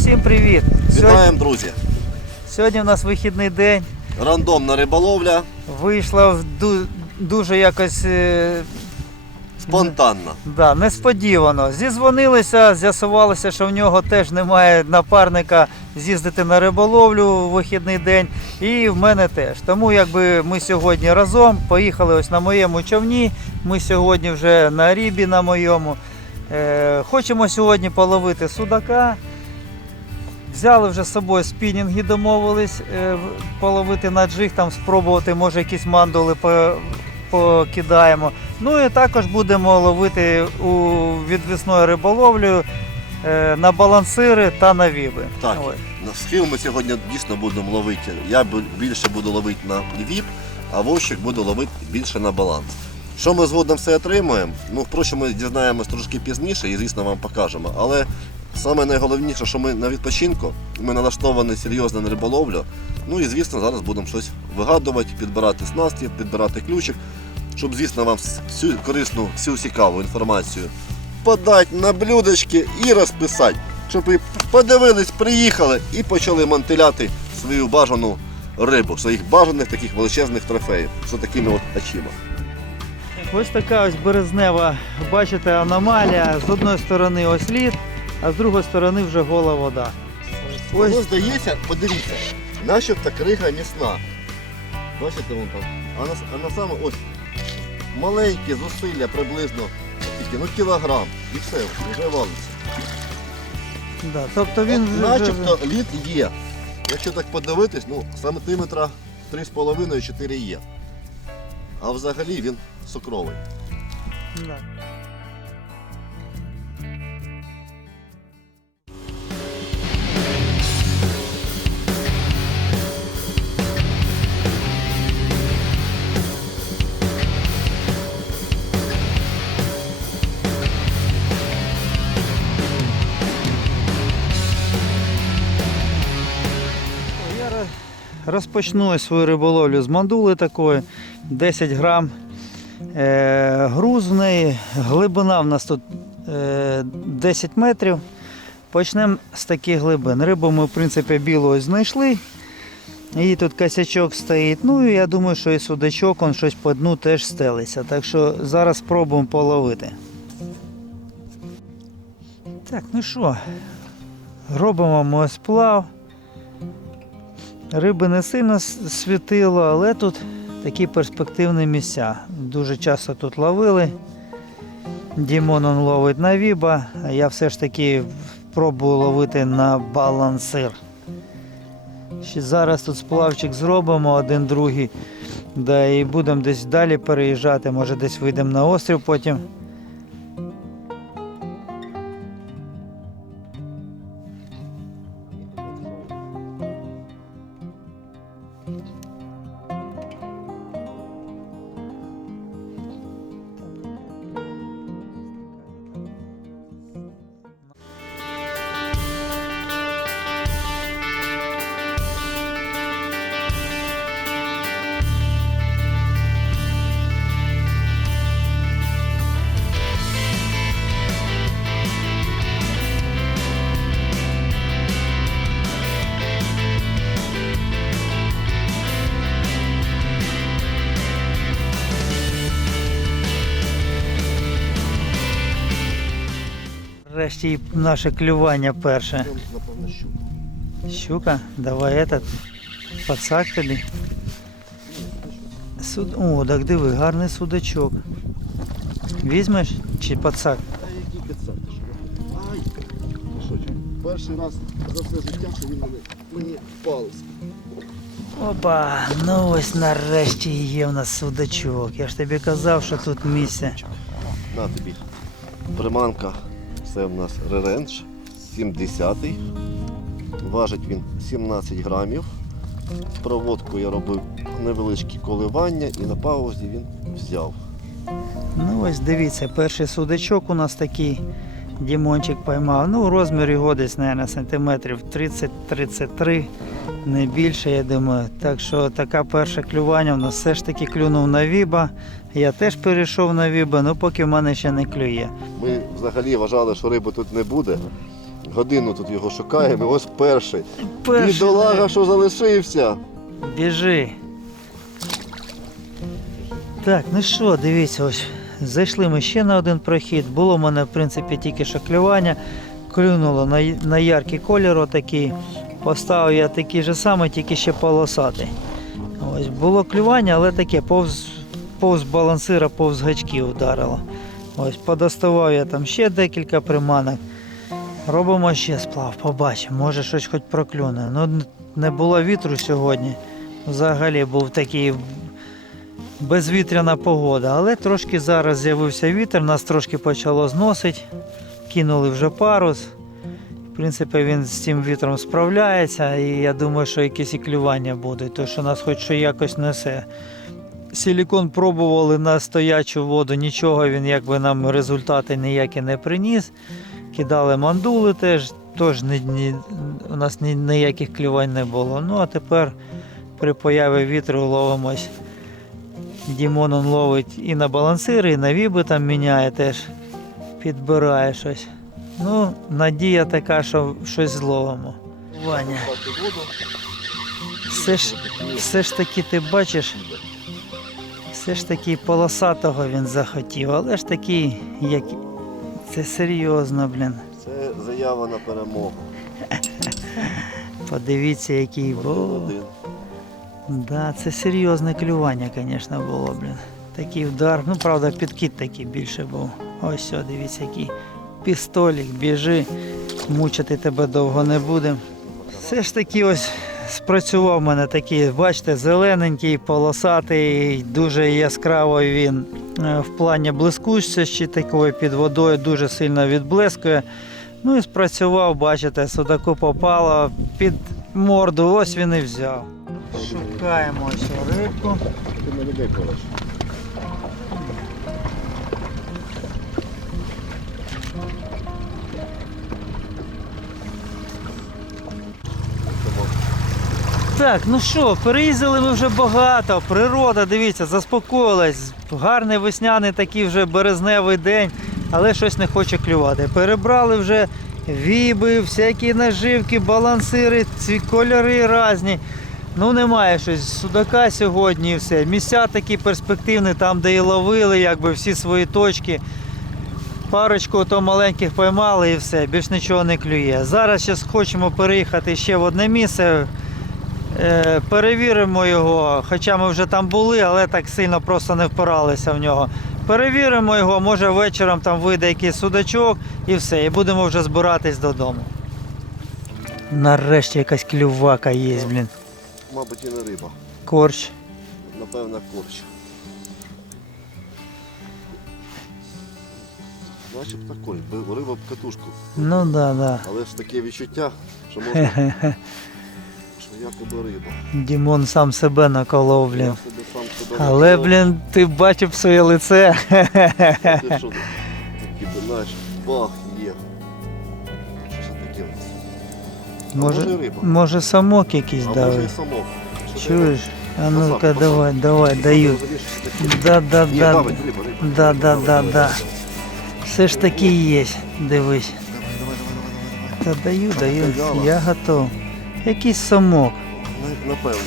Усім привіт! Сьогодні, Вітаємо, друзі! сьогодні у нас вихідний день. Рандомна риболовля, Вийшла в ду- дуже якось е, спонтанна. да, несподівано. Зізвонилися, з'ясувалося, що в нього теж немає напарника з'їздити на риболовлю у вихідний день. І в мене теж. Тому якби ми сьогодні разом поїхали ось на моєму човні. Ми сьогодні вже на рібі на моєму. Е, хочемо сьогодні половити судака. Взяли вже з собою спінінги, домовились е, половити на джиг, там спробувати, може якісь мандули покидаємо. Ну і також будемо ловити у відвісною риболовлею е, на балансири та на віби. Так. Ой. На схил ми сьогодні дійсно будемо ловити. Я більше буду ловити на віп, а вовщик буде ловити більше на баланс. Що ми згодом все отримуємо? Ну, впрочем, ми дізнаємось трошки пізніше і, звісно, вам покажемо. Але саме найголовніше, що ми на відпочинку, ми налаштовані серйозно на риболовлю. Ну і звісно, зараз будемо щось вигадувати, підбирати снасті, підбирати ключик, щоб, звісно, вам всю корисну, всю цікаву інформацію подати на блюдечки і розписати. Щоб ви подивились, приїхали і почали мантиляти свою бажану рибу, своїх бажаних таких величезних трофеїв з такими от очима. Ось така ось березнева, бачите, аномалія. З одної сторони ось лід, а з другої сторони вже гола вода. Ось Воно здається, подивіться, начебто крига міцна. Бачите, вон там. А на, а на саме ось маленькі зусилля приблизно ну кілограм. І все, вже валиться. да, тобто він От вже, начебто лід є. Якщо так подивитись, ну сантиметра 3,5-4 є. А взагалі він сукровий. Да. Розпочну свою риболовлю з мандули такої, 10 грам. Е, груз в неї, глибина в нас тут е, 10 метрів. Почнемо з таких глибин. Рибу ми, в принципі, білу знайшли. Її тут косячок стоїть. Ну і я думаю, що і судачок он щось по дну теж стелиться. Так що зараз спробуємо половити. Так, ну що, робимо ми сплав. Риби не сильно світило, але тут такі перспективні місця. Дуже часто тут ловили. Дімон он ловить на віба, а я все ж таки пробую ловити на балансир. Ще зараз тут сплавчик зробимо один другий. Да, і будемо десь далі переїжджати, може десь вийдемо на острів потім. Врешті і наше клювання перше. Щука. Давай этот. Пацак тобі. Суд... О, так диви, гарний судачок. Візьмеш чи пацак? А який підсак? Ай! Перший раз за все життя, що він мені впалився. Опа, ну ось нарешті є в нас судачок. Я ж тобі казав, що тут місце. На тобі. Приманка. Це в нас реренж 70-й. Важить він 17 грамів. Проводку я робив невеличкі коливання і на паузі він взяв. Ну ось дивіться, перший судачок у нас такий. Дімончик поймав. Ну, розмір його десь, мабуть, сантиметрів 30-33, не більше, я думаю. Так що така перша клювання у нас все ж таки клюнув на віба. Я теж перейшов на віба, ну поки в мене ще не клює. Ми взагалі вважали, що риби тут не буде. Годину тут його шукаємо, і ось перший. Перший Бідолага, що залишився. Біжи. Так, ну що, дивіться, ось зайшли ми ще на один прохід. Було в мене, в принципі, тільки шаклювання. Клюнуло на, на яркий колір отакий. Поставив я такий же самий, тільки ще полосатий. Ось було клювання, але таке повз, повз балансира, повз гачки вдарило. Ось подоставав я там ще декілька приманок. Робимо ще сплав, побачимо, може щось хоч проклюне. Ну, не було вітру сьогодні. Взагалі був такий безвітряна погода, але трошки зараз з'явився вітер, нас трошки почало зносити. Кинули вже парус. В принципі, він з цим вітром справляється, і я думаю, що якісь і клювання будуть, тому що нас хоч що якось несе. Силікон пробували на стоячу воду, нічого він якби нам результати ніякі не приніс. Кидали мандули теж, теж ні, ні, у нас ні, ніяких клювань не було. Ну а тепер при появі вітру ловимось. Дімон он ловить і на балансири, і на віби там міняє теж, підбирає щось. Ну, надія така, що щось зловимо. Ваня, все ж, все ж таки ти бачиш, все ж таки полосатого він захотів, але ж такий, як це серйозно, блін. Це заява на перемогу. Подивіться, який був. Да, це серйозне клювання, звісно, було, блін. Такий удар. Ну, правда, підкид такий більше був. Ось все, дивіться, який пістолік, біжи, мучити тебе довго не будемо. Все ж таки ось спрацював в мене такий, бачите, зелененький, полосатий, дуже яскраво він е, в плані блискучості такої під водою дуже сильно відблискує. Ну і спрацював, бачите, судаку попало під морду, ось він і взяв. Шукаємо ось рибку. Ти на людей пораш. Так, ну що, переїздили ми вже багато. Природа, дивіться, заспокоїлась. Гарний весняний такий вже березневий день, але щось не хоче клювати. Перебрали вже віби, всякі наживки, балансири, ці кольори різні. Ну немає щось судака сьогодні і все. Місця такі перспективні, там, де і ловили, якби всі свої точки. Парочку то маленьких поймали і все, більш нічого не клює. Зараз ще хочемо переїхати ще в одне місце. Е, перевіримо його, хоча ми вже там були, але так сильно просто не впиралися в нього. Перевіримо його, може вечором там вийде якийсь судачок і все, і будемо вже збиратись додому. Нарешті якась клювака є, блін. Мабуть, і не риба. Корч. Напевно, корч. Начебто корч, бо риба б катушку. Ну да, да. Але ж таке відчуття, що можна, що якоби риба. Дімон сам себе наколов, блін. Я собі сам себе Але, наколов. блін, ти бачив своє лице. Ти що, такі, знаєш, бах, Може, може риба? може самок якийсь А може і давить. самок. Що ти Чуєш? А ну-ка, давай, давай, даю. Таке? Да, да, Ні, да. давай, риба, риба. Да, да, да, да. Все ж таки є. Дивись. Давай, давай, давай, давай, Та даю, даю. взяла? Я готов. Якийсь самок. давай. На- Напевно.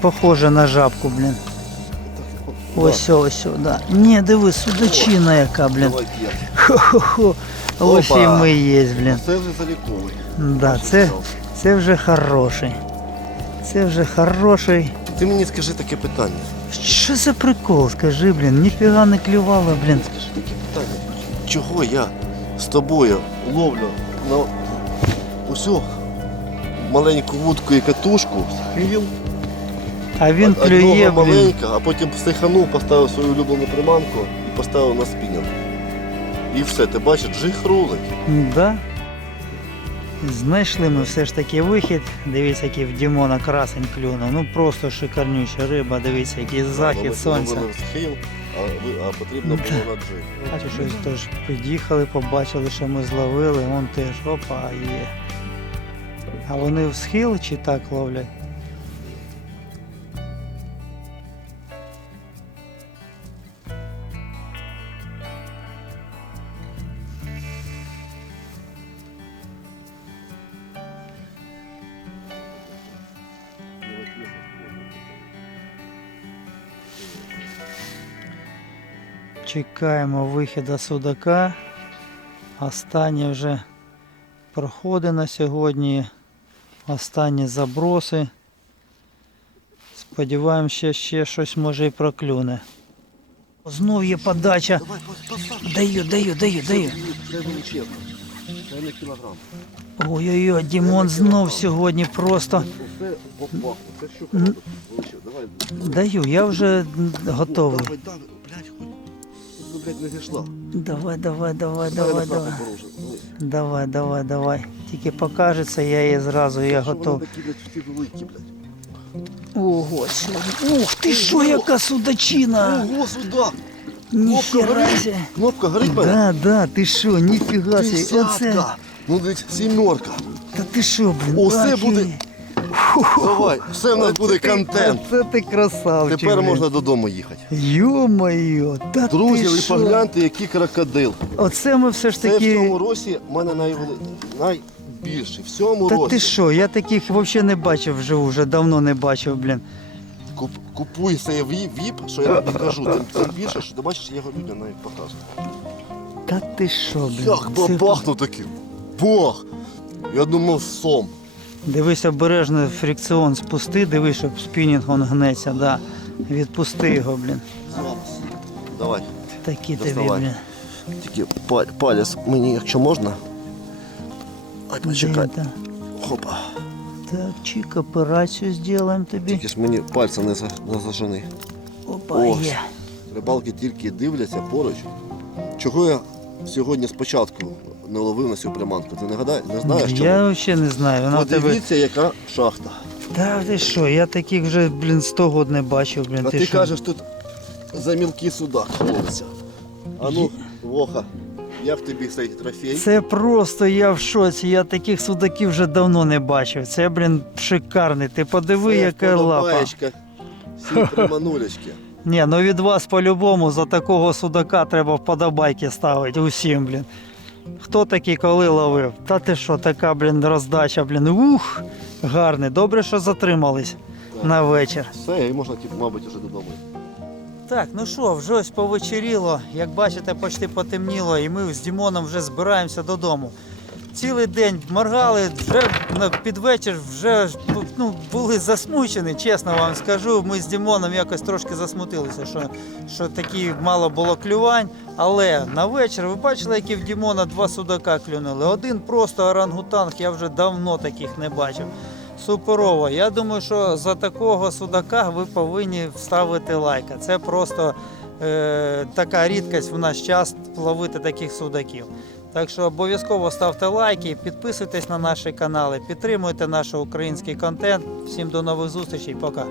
Похоже на жабку, блін. Ось, ось, да. Ні, диви, судачина яка, блін. Давай п'ять. Хо-хо-хо. Ось і Опа. ми є, блін. Це вже заліковий. Да, це, це вже хороший. Це вже хороший. Ти мені скажи таке питання. Що за прикол, скажи, блін, ніфіга не клювало, блін. Скажи таке питання. Чого я з тобою ловлю на усю маленьку вудку і катушку, схил, А він клює, одного блін. маленька, а потім психанув, поставив свою улюблену приманку і поставив на спінінг. І все, ти бачиш, джиг рулить. Да. Знайшли ми все ж таки вихід. Дивіться, який в Дімона красень клюнув. Ну просто шикарнюча риба, дивіться, який захід сонця. схил, а, ви- а потрібно було на джиг. Бачу, щось теж під'їхали, побачили, що ми зловили, вон теж опа є. А вони в схил чи так ловлять? Чекаємо вихіду судака. Останні вже проходи на сьогодні. Останні заброси. Сподіваємося, ще ще щось може і проклюне. Знов є подача. Даю, даю, даю, даю. Ой-ой-ой, Дімон знов сьогодні просто. Даю, я вже готовий. Ну, блядь, не зійшла. Давай, давай, давай, Давай, давай, давай. давай. Давай, давай. Тільки покажеться, я її зразу, я готов. Ого, сьогодні. Ух ти що, яка судачина! Ого, сюда! Ніхера горить. себе. Кнопка горить мене? Да, да, ти що, ніфіга собі. Оце. Десятка. Ну, дивись, сімерка. Та ти що, блін? Оце ахі. буде Давай, все в нас буде контент. Оце ти красавчик. Тепер блін. можна додому їхати. Йо-моє, та Друзі, ти ви що? погляньте, який крокодил. Оце ми все ж Це в таки. цьому році в мене найвели- найбільший. В цьому Та ти році. що, я таких взагалі не бачив вживу, вже давно не бачив, блін. Куп, купуй цей віп, віп, що я тобі кажу, тим, тим більше, що ти бачиш, я його людям навіть показую. Та ти що, блін? Як Це- бабахнув таким. Бог! Я думав сом. Дивись обережно фрикціон спусти, дивись, щоб спінінг он гнеться, да. Відпусти його, блін. Давай. Такі тобі, Доставай. блін. Тільки палець мені, якщо можна. Ай, почекай. Да. Хопа. Так, чик, операцію зробимо тобі. Тільки ж мені пальця не, за, не зажени. Опа, Ох. є. Рибалки тільки дивляться поруч. Чого я сьогодні спочатку не ловив на цю приманку? Ти не гадаєш? Не знаєш чому? Я взагалі не знаю. Вона в тебе. Подивіться, яка шахта. Та ти що, я таких вже, блін, 100 год не бачив, блін. А ти ти що? кажеш, тут за мілкий судак ловиться. А ну, Воха, як тобі цей трофей? Це просто я в шоці. Я таких судаків вже давно не бачив. Це, блін, шикарний. Ти подиви, Це яка лапа. вподобаєчка. Всі приманулечки. Ні, ну від вас по-любому за такого судака треба вподобайки ставити усім, блін. Хто такий коли ловив? Та ти що, така, блін, роздача, блін. Ух, гарний. Добре, що затримались на вечір. Все, і можна, типу, мабуть, вже додому. Так, ну що, вже ось повечеріло. Як бачите, почти потемніло, і ми з Дімоном вже збираємося додому. Цілий день моргали, вже під вечір вже ну, були засмучені, чесно вам скажу. Ми з Дімоном якось трошки засмутилися, що, що такі мало було клювань. Але на вечір ви бачили, які в Дімона два судака клюнули. Один просто орангутанг, я вже давно таких не бачив. Суперово. Я думаю, що за такого судака ви повинні вставити лайка. Це просто е, така рідкість в наш час ловити таких судаків. Так що обов'язково ставте лайки, підписуйтесь на наші канали, підтримуйте наш український контент. Всім до нових зустрічей, пока.